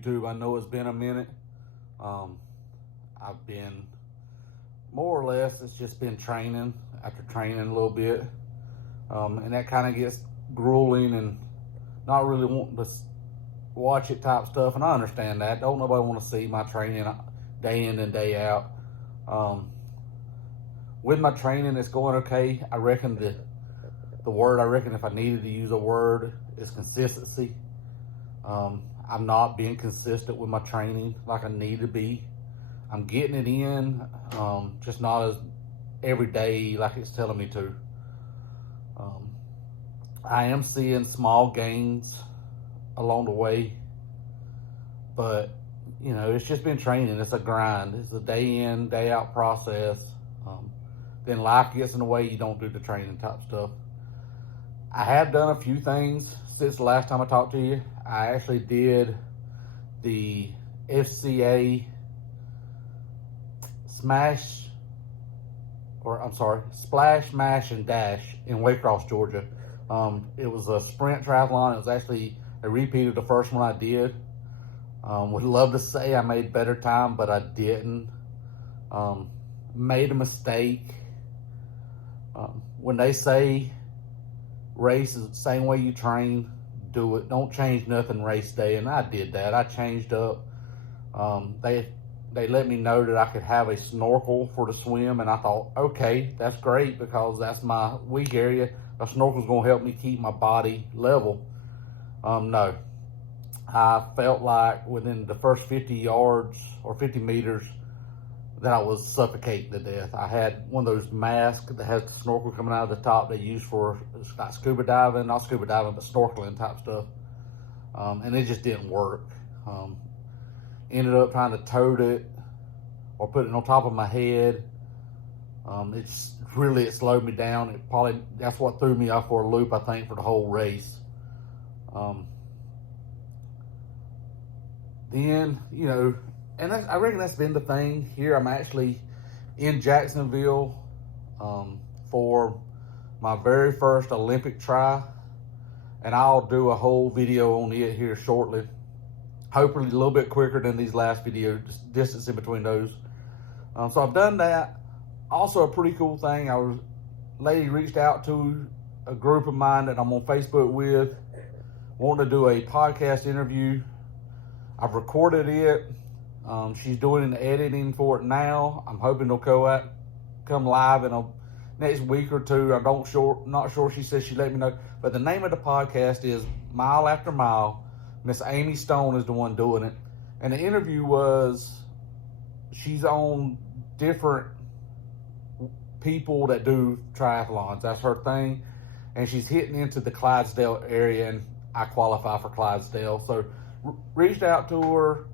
YouTube. I know it's been a minute. I've been more or less, it's just been training after training a little bit. And that kind of gets grueling and not really wanting to watch it type stuff. And I understand that. Don't nobody want to see my training day in and day out. With my training, it's going okay. I reckon the word, if I needed to use a word, is consistency. I'm not being consistent with my training like I need to be. I'm getting it in, just not as every day like it's telling me to. I am seeing small gains along the way, but you know, it's just been training. It's a grind. It's a day in, day out process. Then life gets in the way. You don't do the training type stuff. I have done a few things since the last time I talked to you. I actually did the FCA Splash, Mash, and Dash in Waycross, Georgia. It was a sprint triathlon. It was actually a repeat of the first one I did. Would love to say I made better time, but I didn't. Made a mistake. When they say race is the same way you train, do it. Don't change nothing race day, and I did that. I changed up. They let me know that I could have a snorkel for the swim, and I thought, okay, that's great because that's my weak area. A snorkel's gonna help me keep my body level. No, I felt like within the first 50 yards or 50 meters that I was suffocating to death. I had one of those masks that has the snorkel coming out of the top they use for like scuba diving, not scuba diving, but snorkeling type stuff. And it just didn't work. Ended up trying to tote it or put it on top of my head. It slowed me down. That's what threw me off for a loop, I think, for the whole race. Then, you know, and I reckon that's been the thing here. I'm actually in Jacksonville for my very first Olympic try, and I'll do a whole video on it here shortly. Hopefully a little bit quicker than these last videos, just distance in between those. So I've done that. Also a pretty cool thing, lady reached out to a group of mine that I'm on Facebook with, wanting to do a podcast interview. I've recorded it. She's doing the editing for it now. I'm hoping it'll come live in next week or two. Not sure. She said she let me know. But the name of the podcast is Mile After Mile. Miss Amy Stone is the one doing it. And the interview she's on different people that do triathlons. That's her thing. And she's hitting into the Clydesdale area, and I qualify for Clydesdale. So reached out to her.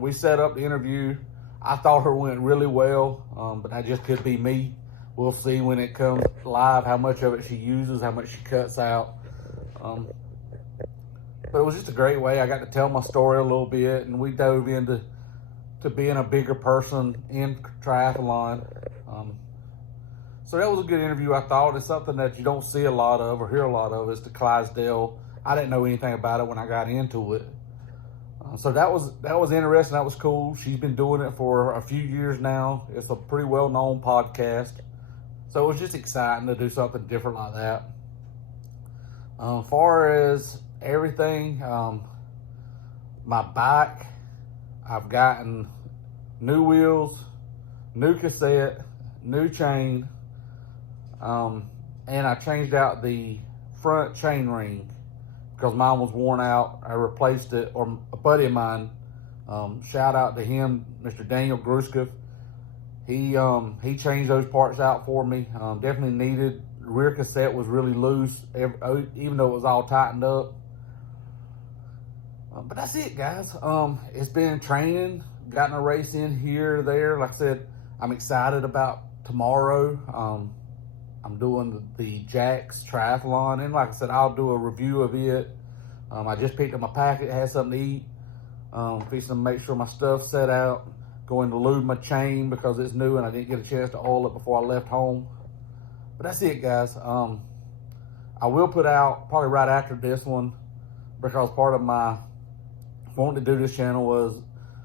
We set up the interview. I thought her went really well, but that just could be me. We'll see when it comes live how much of it she uses, how much she cuts out. But it was just a great way. I got to tell my story a little bit, and we dove into being a bigger person in triathlon. So that was a good interview, I thought. It's something that you don't see a lot of or hear a lot of. It's the Clydesdale. I didn't know anything about it when I got into it. So that was interesting. That was cool. She's been doing it for a few years now. It's a pretty well-known podcast. So it was just exciting to do something different like that. As far as everything, my bike, I've gotten new wheels, new cassette, new chain, and I changed out the front chain ring because mine was worn out. I replaced it, or a buddy of mine, shout out to him, Mr. Daniel Gruskiff. He changed those parts out for me. Definitely needed. The rear cassette was really loose, even though it was all tightened up. But that's it, guys. It's been training, gotten a race in here or there. Like I said, I'm excited about tomorrow. I'm doing the Jax Triathlon, and like I said, I'll do a review of it. I just picked up my packet, had something to eat. Fixing to make sure my stuff's set out. Going to lube my chain because it's new and I didn't get a chance to oil it before I left home. But that's it, guys. I will put out probably right after this one, because part of my wanting to do this channel was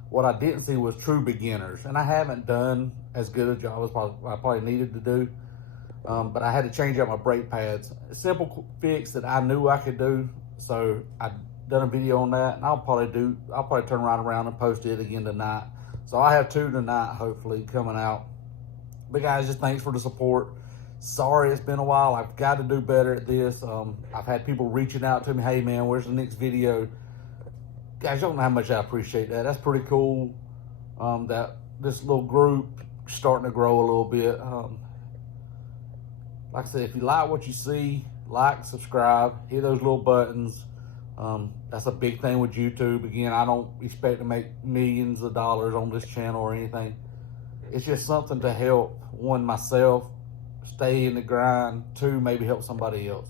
what I didn't see was true beginners, and I haven't done as good a job as I probably needed to do. But I had to change out my brake pads. A simple fix that I knew I could do, so I done a video on that, and I'll probably turn right around and post it again tonight. So I have 2 tonight, hopefully, coming out. But guys, just thanks for the support. Sorry it's been a while. I've got to do better at this. I've had people reaching out to me, hey man, where's the next video? Guys, you don't know how much I appreciate that. That's pretty cool. That this little group starting to grow a little bit. Like I said, if you like what you see, like, subscribe, hit those little buttons. That's a big thing with YouTube. Again, I don't expect to make millions of dollars on this channel or anything. It's just something to help, one, myself, stay in the grind, 2, maybe help somebody else.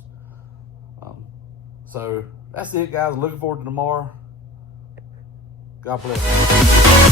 So that's it, guys. Looking forward to tomorrow. God bless.